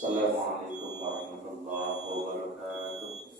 Assalamualaikum warahmatullahi wabarakatuh.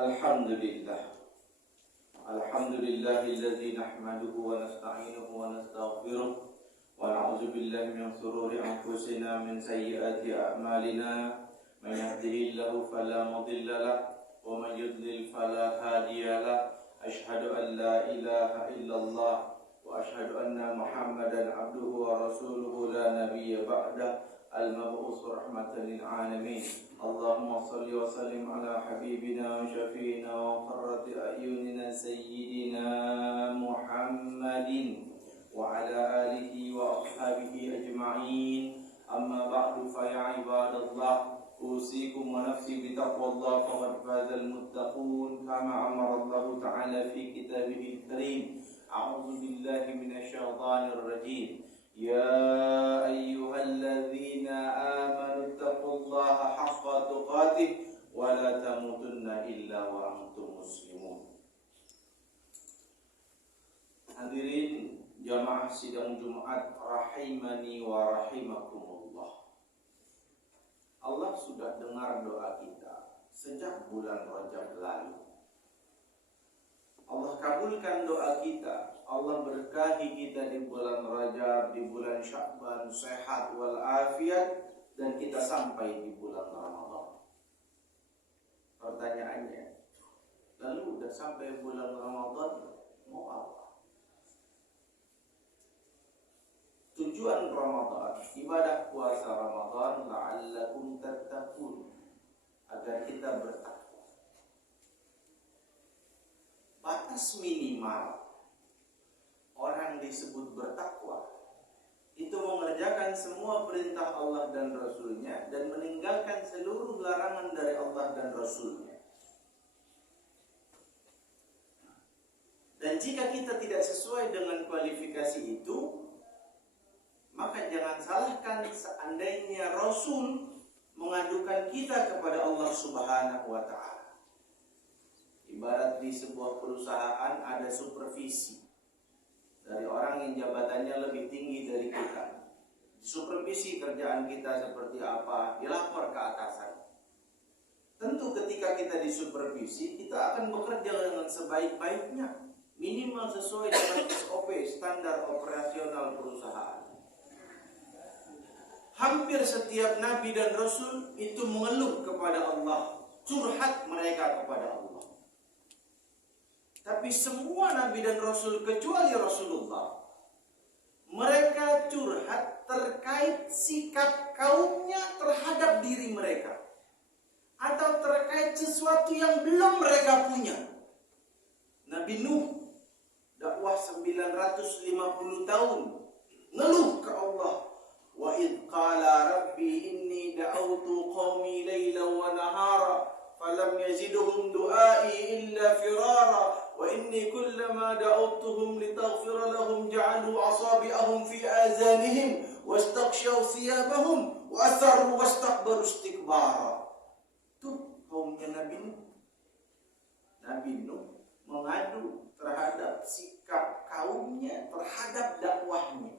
Alhamdulillah. Alhamdulillahilladzi nahmaduhu wa nasta'inuhu wa nastaghfiruh wa na'udzu billahi min shururi anfusina min sayyiati a'malina may yahdihillahu fala mudilla lahu wa may yudlil fala hadiya lahu asyhadu an la ilaha illallah wa asyhadu anna Muhammadan abduhu wa rasuluhu la nabiyya ba'da المبعوث رحمة للعالمين. اللهم صل وسلم على حبيبنا وشفينا وقرة أعيننا سيدنا محمد وعلى آله وأصحابه أجمعين. أما بعد فيا عباد الله أوصيكم ونفسي بتقوى الله فقد فاز المتقون كما أمر الله تعالى في كتابه الكريم. أعوذ بالله من الشيطان الرجيم. يا أيها الذين آمنوا اتقوا الله حق تقاته ولا تموتن إلا وأنتم مسلمون. Hadirin jamaah sidang Jumat rahimani wa rahimakumullah. Allah sudah dengar doa kita sejak bulan Rajab lalu. Allah kabulkan doa kita. Allah berkahi kita di bulan Rajab, di bulan Sya'ban, sehat walafiat, dan kita sampai di bulan Ramadan. Pertanyaannya, lalu udah sampai bulan Ramadan, mau apa? Tujuan Ramadan, ibadah puasa Ramadan, la'allakum tattaqun, agar kita bertakwa. Batas minimal orang disebut bertakwa itu mengerjakan semua perintah Allah dan Rasulnya dan meninggalkan seluruh larangan dari Allah dan Rasulnya. Dan jika kita tidak sesuai dengan kualifikasi itu, maka jangan salahkan seandainya Rasul mengadukan kita kepada Allah Subhanahu wa Ta'ala. Ibarat di sebuah perusahaan ada supervisi dari orang yang jabatannya lebih tinggi dari kita. Supervisi kerjaan kita seperti apa, dilapor ke atasan. Tentu ketika kita disupervisi, kita akan bekerja dengan sebaik-baiknya, minimal sesuai dengan SOP, standar operasional perusahaan. Hampir setiap nabi dan rasul itu mengeluh kepada Allah, curhat mereka kepada Allah. Tapi semua nabi dan rasul kecuali Rasulullah, mereka curhat terkait sikap kaumnya terhadap diri mereka, atau terkait sesuatu yang belum mereka punya. Nabi Nuh dakwah 950 tahun, ngeluh ke Allah. Wa idh qala rabbi inni da'awtu qawmi laylan wa nahara falam yazidhum du'ai illa firara. وإني كلما دعوتهم لتغفر لهم جعلوا أصابعهم في آذانهم واستغشوا ثيابهم وأسروا واستكبروا استكبارا. Tuh kaumnya Nabi Nuh. Nabi Nuh mengadu terhadap sikap kaumnya terhadap dakwahnya.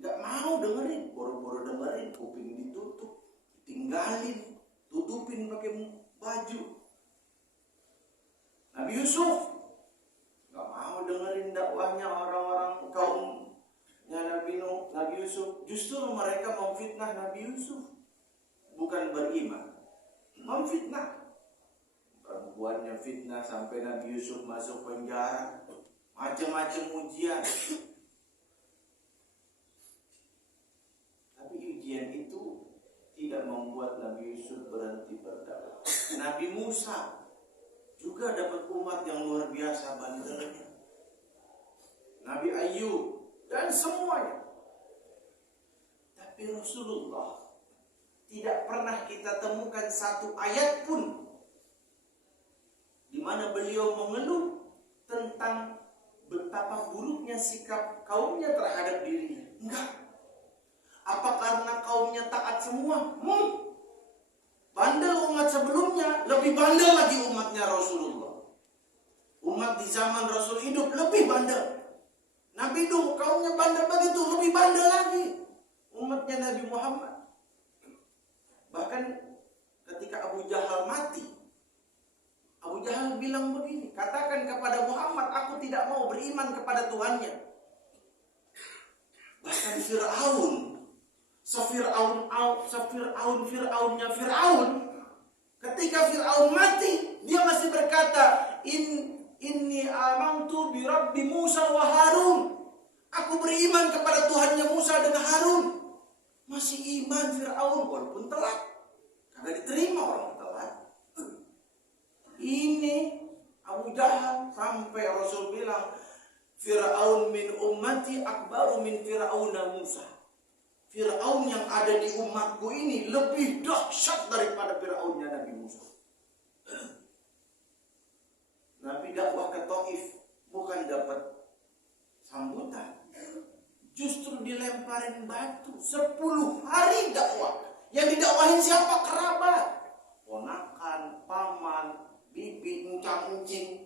Gak mau dengerin, boro-boro dengerin, kuping ditutup, tinggalin, tutupin pakai baju. Nabi Yusuf gak mau dengerin dakwahnya orang-orang kaumnya Nabi Nuh, Nabi Yusuf. Justru mereka memfitnah Nabi Yusuf, bukan beriman, memfitnah. Perempuannya fitnah sampai Nabi Yusuf masuk penjara, macam-macam ujian. Tapi ujian itu tidak membuat Nabi Yusuf berhenti berdakwah. Nabi Musa juga dapat umat yang luar biasa bandelnya. Nabi Ayub dan semuanya. Tapi Rasulullah tidak pernah kita temukan satu ayat pun di mana beliau mengeluh tentang betapa buruknya sikap kaumnya terhadap dirinya. Enggak. Apa karena kaumnya taat semua? Bandel umat sebelumnya, lebih bandel lagi umatnya Rasulullah. Umat di zaman Rasul hidup lebih bandel. Nabi Nuh kaumnya bandel begitu, lebih bandel lagi umatnya Nabi Muhammad. Bahkan ketika Abu Jahal mati, Abu Jahal bilang begini, katakan kepada Muhammad, aku tidak mau beriman kepada Tuhannya. Bahkan Fir'aunnya Fir'aun, ketika Fir'aun mati, dia masih berkata, inni amantu bi Rabbi Musa wa Harun. Aku beriman kepada Tuhannya Musa dan Harun. Masih iman Fir'aun walaupun telat. Kagak diterima orang telat. Ini Abu Jahal sampai Rasul bilang, Fir'aun min ummati akbaru min Fir'auna Musa. Fir'aun yang ada di umatku ini lebih dahsyat daripada Fir'aunnya Nabi Musa. Nabi dakwah ke Taif bukan dapat sambutan, justru dilemparin batu. 10 hari dakwah. Yang didakwahin siapa? Kerabat, ponakan, paman, bibi, encang-encing,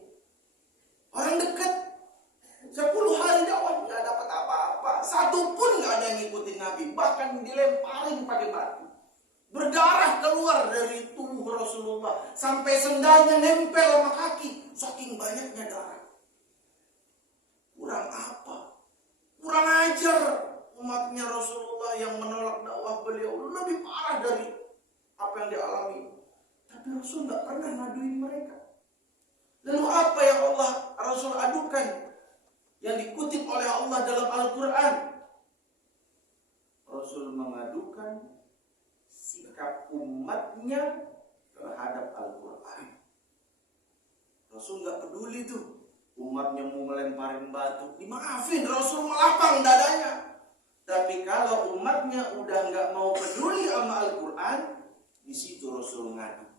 orang dekat. 10 hari dakwah nggak dapat apa-apa. Satu pun nggak ada yang ngikutin Nabi. Bahkan dilemparin pakai batu. Berdarah keluar dari tubuh Rasulullah sampai sendalnya nempel sama kaki. Saking banyaknya darah. Kurang apa? Kurang ajar umatnya Rasulullah yang menolak dakwah beliau lebih parah dari apa yang dialami. Tapi Rasul nggak pernah ngaduin mereka. Lalu apa yang Rasul adukan? Yang dikutip oleh Allah dalam Al-Quran. Rasul mengadukan sikap umatnya terhadap Al-Quran. Rasul gak peduli tuh. Umatnya mau ngelemparin batu, dimaafin, Rasul melapang dadanya. Tapi kalau umatnya udah gak mau peduli sama Al-Quran, di situ Rasul ngadu.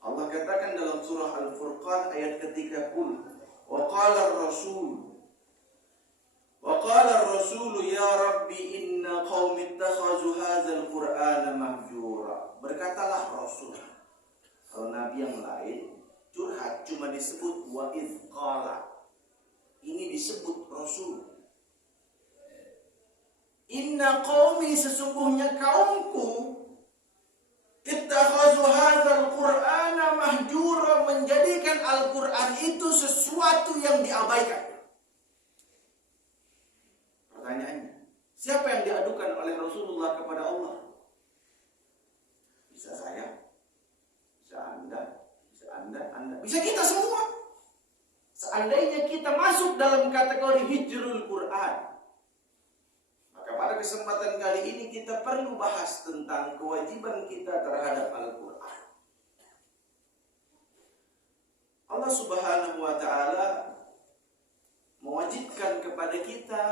Allah katakan dalam surah Al-Furqan ayat ke-30. Waqala ar-rasul ya Rabbi inna qaumi ittakhazu hadzal Qur'ana mahjura. Berkatalah Rasul. Kalau nabi yang lain curhat cuma disebut wa idz qala. Ini disebut Rasul. Inna qaumi, sesungguhnya kaumku, ittakhazu hadzal Qur'ana mahjura, menjadikan Al-Qur'an itu sesuatu yang diabaikan. Pertanyaannya, siapa yang diadukan oleh Rasulullah kepada Allah? Bisa saya, bisa Anda, bisa kita semua. Seandainya kita masuk dalam kategori hijrul Quran, maka pada kesempatan kali ini kita perlu bahas tentang kewajiban kita terhadap Al-Quran. Allah Subhanahu wa ta'ala mewajibkan kepada kita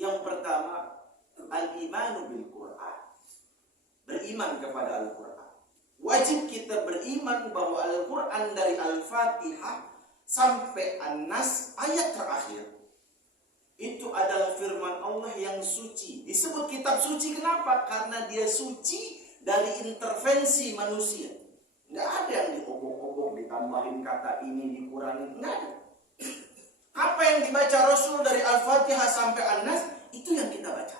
yang pertama, al-imanu bil Quran. Beriman kepada Al-Quran. Wajib kita beriman bahwa Al-Quran dari Al-Fatihah sampai An-Nas ayat terakhir itu adalah firman Allah yang suci. Disebut kitab suci kenapa? Karena dia suci dari intervensi manusia. Nggak ada yang diobok-obok, ditambahin kata ini, dikurangin. Nggak ada. Apa yang dibaca Rasul dari Al-Fatihah sampai An-Nas, itu yang kita baca.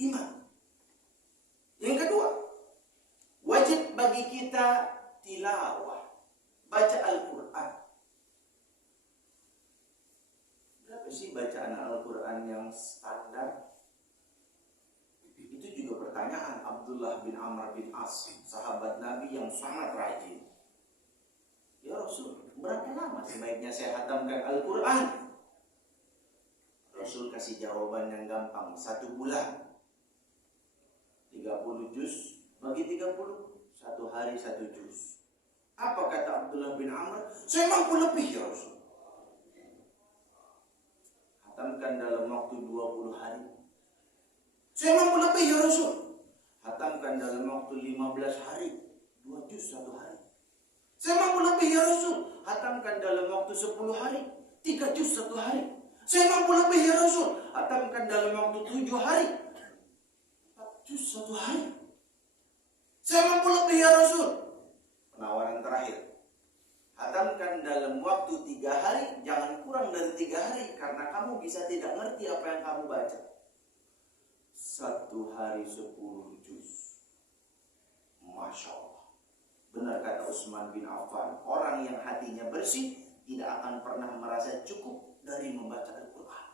Iman. Yang kedua, wajib bagi kita tilawah. Baca Al-Quran. Berapa sih bacaan Al-Quran yang standar? Itu juga pertanyaan Abdullah bin Amr bin As, sahabat Nabi yang sangat rajin. Ya Rasul, berapa lama sebaiknya saya khatamkan Al-Quran? Rasul kasih jawaban yang gampang, 1 bulan. 30 juz bagi 30, 1 hari 1 juz. Apa kata Abdullah bin Amr? Saya mampu lebih ya Rasul. Khatamkan dalam waktu 20 hari. Saya mampu lebih ya Rasul. Khatamkan dalam waktu 15 hari, 2 juz 1 hari. Saya mampu lebih ya Rasul. Khatamkan dalam waktu 10 hari, 3 juz 1 hari. Saya mampu lebih ya Rasul. Khatamkan dalam waktu 7 hari, 4 juz 1 hari. Saya mampu lebih ya Rasul. Penawaran terakhir, khatamkan dalam waktu 3 hari, jangan kurang dari 3 hari, karena kamu bisa tidak ngerti apa yang kamu baca. 1 hari 10 juz. Masya Allah. Benar kata Utsman bin Affan, orang yang hatinya bersih tidak akan pernah merasa cukup dari membaca Al-Quran.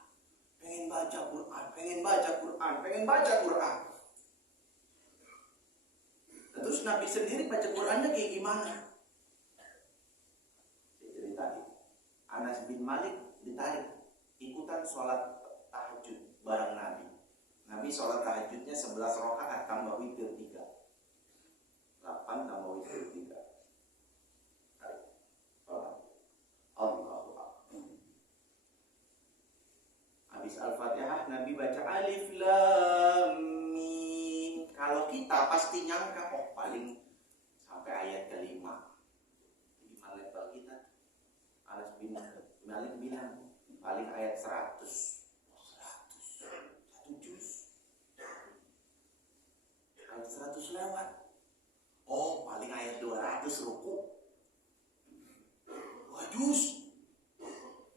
Pengen baca Quran, pengen baca Quran, pengen baca Quran. Terus Nabi sendiri baca Qurannya kayak gimana? Saya ceritain. Anas bin Malik ditarik ikutan sholat tahajud bareng Nabi. Nabi sholat tahajudnya 11 rakaat tambah witir 3. 8 tambah witir 3. Allahu Akbar. Habis Al-Fatihah Nabi baca Alif Lam Mim. Kalau kita pasti nyangka paling sampai ayat ke-5. 5 level kita. Anas bin Malik bilang paling ayat 100. 1 juz. Ayat 100 lewat. Paling ayat 200 ruku. 2 juz.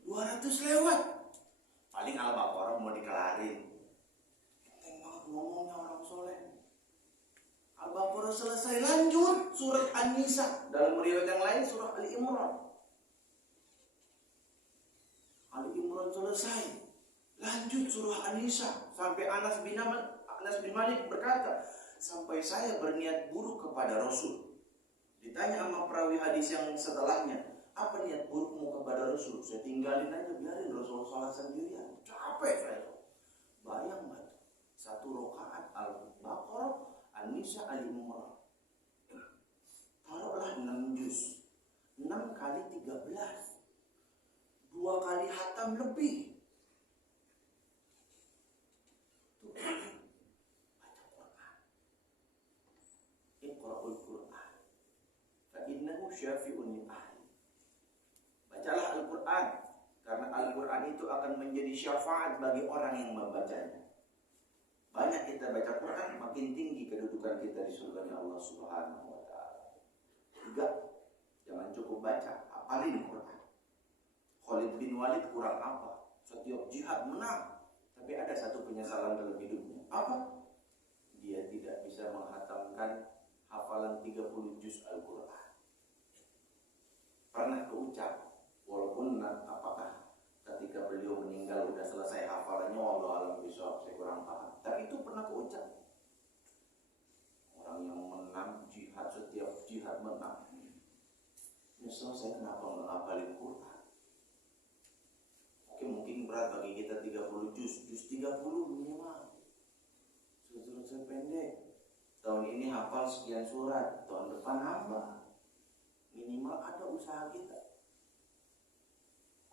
200 lewat. Paling Al-Baqarah mau dikelarin. Enteng banget ngomongnya orang soleh. Al-Baqarah selesai, lanjut surat An-Nisa. Dalam riwayat yang lain surah Ali Imran. Ali Imran selesai, lanjut surah An-Nisa. Sampai Anas bin Malik berkata, sampai saya berniat buruk kepada Rasul. Ditanya sama perawi hadis yang setelahnya, apa niat burukmu kepada Rasul? Saya tinggalin aja, biarin Rasul sholat sendirian. Capek saya. Bayang banget. 1 rakaat Al-Baqarah, An-Nisa, Ali Imran. Taruhlah 6 juz. 6 kali 13. 2 kali hatam lebih. Tuh, baca Quran. Iqra'ul Quran. Fa'innahu syafi'un li ahli. Bacalah Al-Quran. Karena Al-Quran itu akan menjadi syafaat bagi orang yang membacanya. Banyak kita baca Quran, makin tinggi kedudukan kita di surganya Allah Subhanahu wa ta'ala. 3, jangan cukup baca, hafalin Quran. Khalid bin Walid kurang apa? Setiap jihad menang, tapi ada satu penyesalan dalam hidupnya. Apa? Dia tidak bisa menghatamkan hafalan 30 juz Al-Quran. Pernah keucap, walaupun apakah ketika beliau meninggal udah selesai hafalannya, wallahu a'lam bishawab, saya kurang paham. Tapi itu pernah keucap. Orang yang menang jihad, setiap jihad menang. Nyesel saya kenapa menghafalin Quran. Mungkin berat bagi kita 30 juz 30 minimal. Surat-surat pendek. Tahun ini hafal sekian surat, tahun depan hafal. Minimal ada usaha kita.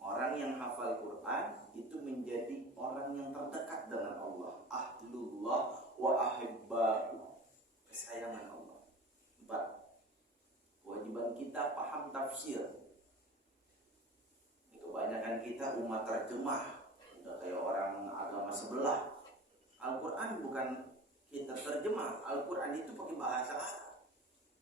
Orang yang hafal Quran itu menjadi orang yang terdekat dengan Allah. Ahlullah wa ahibbahu. Kesayangan Allah. 4. Kewajiban kita paham tafsir. Kebanyakan kita umat terjemah, udah kayak orang agama sebelah. Al-Quran bukan kita terjemah, Al-Quran itu pakai bahasa Arab.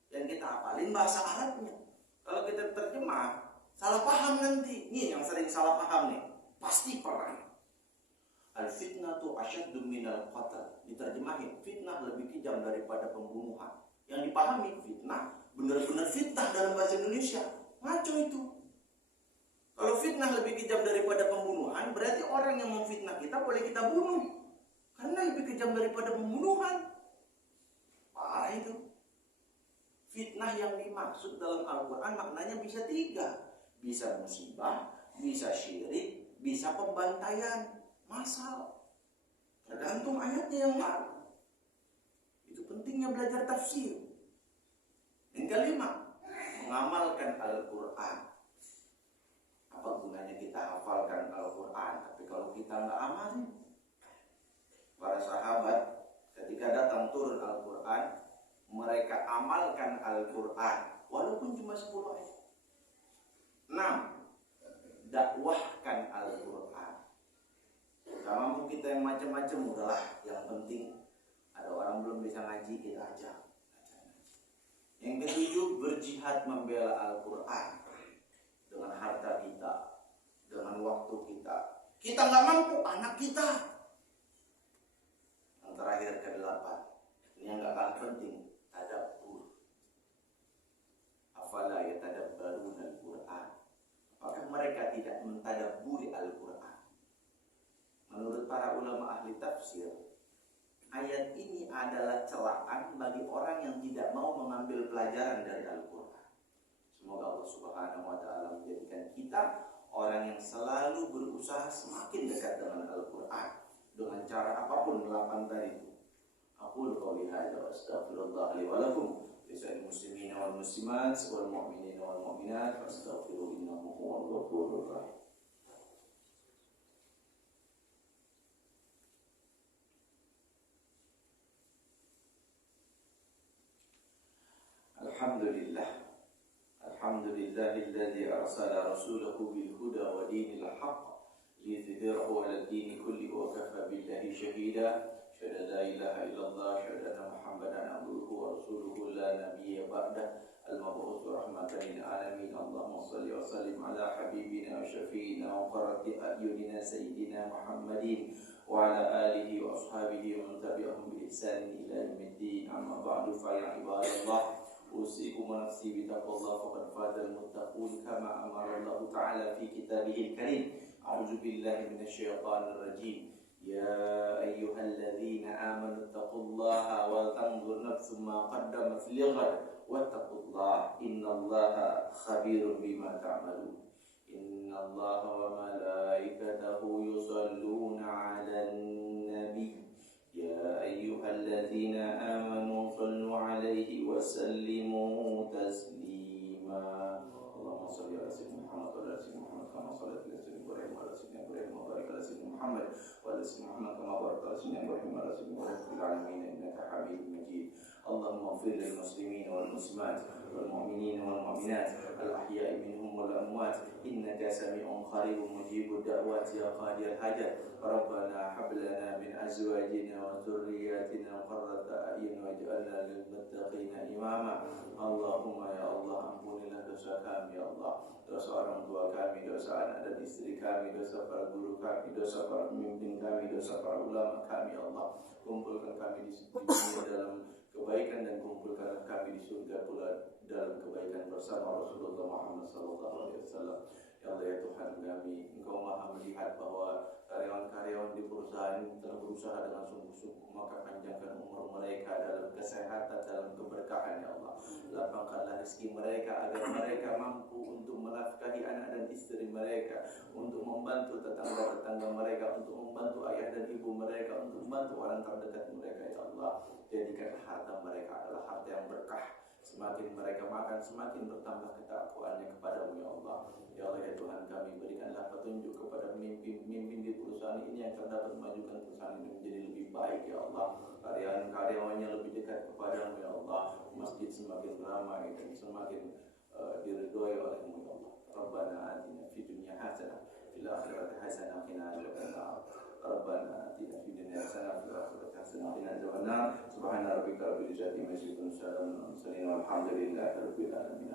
Dan kita hafalin bahasa Arabnya. Kalau kita terjemah, salah paham nanti. Nih yang sering salah paham nih, pasti pernah. Al-fitnatu asyaddu minal qatl. Diterjemahin, fitnah lebih kejam daripada pembunuhan. Yang dipahami fitnah, benar-benar fitnah dalam bahasa Indonesia. Ngaco itu. Kalau fitnah lebih kejam daripada pembunuhan, berarti orang yang memfitnah kita boleh kita bunuh. Karena lebih kejam daripada pembunuhan. Parah itu. Fitnah yang dimaksud dalam Al-Quran maknanya bisa 3. Bisa musibah, bisa syirik, bisa pembantaian, masal. Tergantung ayatnya yang mana. Itu pentingnya belajar tafsir. Yang kelima, mengamalkan Al-Quran. Apa gunanya kita hafalkan Al-Quran, tapi kalau kita nggak amalin? Para sahabat ketika datang turun Al-Quran, mereka amalkan Al-Quran walaupun cuma 10 ayat. 6. Dakwahkan Al-Quran. Gak mampu kita yang macam-macam, udahlah. Yang penting ada orang belum bisa ngaji, kita ajak. Yang ke-7, berjihad membela Al-Quran. Dengan harta kita, dengan waktu kita. Kita nggak mampu, anak kita. Yang terakhir ke-8, ini yang nggak kalah penting, tadabbur. Afala yatadabbaruna al-Quran. Apakah mereka tidak mentadabburi Al-Quran? Menurut para ulama ahli tafsir, ayat ini adalah celaan bagi orang yang tidak mau mengambil pelajaran dari Al-Quran. Semoga Allah Subhanahu wa ta'ala menjadikan kita orang yang selalu selalu berusaha semakin dekat dengan Al-Quran dengan cara apapun 8 tadi itu. Aqulu qawli hadza wa astaghfirullah li wa lakum lisa'il muslimina wal muslimat wal mu'minina wal mu'minat fastaghfiruhu innahu huwal ghafurur rahim. Alhamdulillah. Alhamdulillahilladzi arsala rasulahu bil huda wa dinil haqq liyudhhirahu 'ala ad-din kulli wa kafa billahi shahida. Syahada la ilaha illallah syahada Muhammadan abduhu wa rasuluhu la nabiyya ba'dah al-mab'uts rahmatan lil alamin. Allahumma shalli wa sallim ala habibina wa syafiina wa qurrati a'yunina sayyidina Muhammadin wa ala alihi wa ashabihi wa man tabi'ahum bi ihsan ila yaumiddin. Amma ba'du fa ya ibadallah, usikum wa nafsi bi taqwallah faqad fazal muttaqun kama amara Allah ta'ala fi kitabihil karim. A'udzu billahi minasy syaithanir rajim. Ya ayyuhalladzina amanu taqullaha wa tanzur nafsum ma qaddamat lighad wattaqullaha innallaha khabirun bima ta'malun. Innallaha wa malaikatahu yusalluna 'alan nabiy ya ayyuhalladzina amanu sallu 'alaihi wa sallimu taslima. Allahumma shalli 'ala sayyidina Muhammad wa 'ala sayyidina Muhammad kama shallaita 'ala sayyidina Ibrahim wa 'ala sayyidina Ibrahim wa barik 'ala sayyidina Muhammad wa 'ala sayyidina Muhammad kama barakta 'ala sayyidina Ibrahim wa 'ala sayyidina Ibrahim fil 'alamin innaka Hamidum Majid. Allahumma ighfir lil muslimin wal muslimat wal mu'minin wal mu'minat al ahya'i minhum wal amwat innaka sami'un qaribun mujibud da'wati ya qadiyal hajat. Rabbana hab lana min azwajina wa dhurriyyatina qurrata a'yun waj'alna lil muttaqina imama. Allahumma ya Allah, ampunilah dosa kami ya Allah, dosa orang tua kami, dosa anak dan istri kami, dosa para guru kami, dosa para pemimpin kami, dosa para ulama kami ya Allah. Kumpulkan kami di dunia dalam kebaikan dan kumpulkan kami di surga pula dalam kebaikan bersama Rasulullah Muhammad SAW. Ya Allah ya Tuhan kami, Engkau maha melihat bahwa karyawan-karyawan di perusahaan ini telah berusaha dengan sungguh-sungguh, maka panjangkan umur mereka dalam kesehatan, dalam keberkahan ya Allah. Lapangkanlah rezeki mereka agar mereka mampu untuk menafkahi anak dan istri mereka, untuk membantu tetangga-tetangga mereka, untuk membantu ayah dan ibu mereka, untuk membantu orang terdekat mereka ya Allah. Jadikan harta mereka adalah harta yang berkah. Semakin mereka makan, semakin bertambah ketakwaannya kepadamu ya Allah. Ya Allah ya Tuhan kami, berikanlah petunjuk kepada pemimpin di perusahaan ini yang akan dapat memajukan perusahaan ini menjadi lebih baik ya Allah. Karyawan-karyawannya lebih dekat kepadamu ya Allah. Masjid semakin ramai dan semakin diridhoi olehmu ya Allah. Rabbana atina fid dunya hasanah fil akhirati hasanah wa qina adzabannar. Rabbana atina fid dunya hasanah fil akhirati hasanah wa qina adzabannar. Subhana rabbika rabbil izzati amma yasifun, salamun alal mursalin walhamdulillahi rabbil alamin.